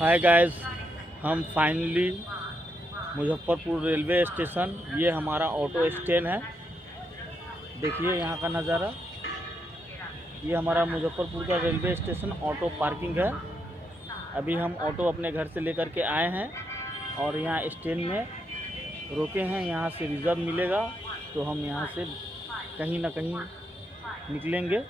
Hi guys, हम finally Muzaffarpur railway station, ये हमारा ऑटो स्टैंड है। देखिए यहाँ का नज़ारा। ये हमारा मुजफ्फरपुर का रेलवे स्टेशन ऑटो पार्किंग है। अभी हम ऑटो अपने घर से लेकर के आए हैं और यहाँ स्टैंड में रोके हैं। यहाँ से रिज़र्व मिलेगा तो हम यहाँ से कहीं ना कहीं निकलेंगे।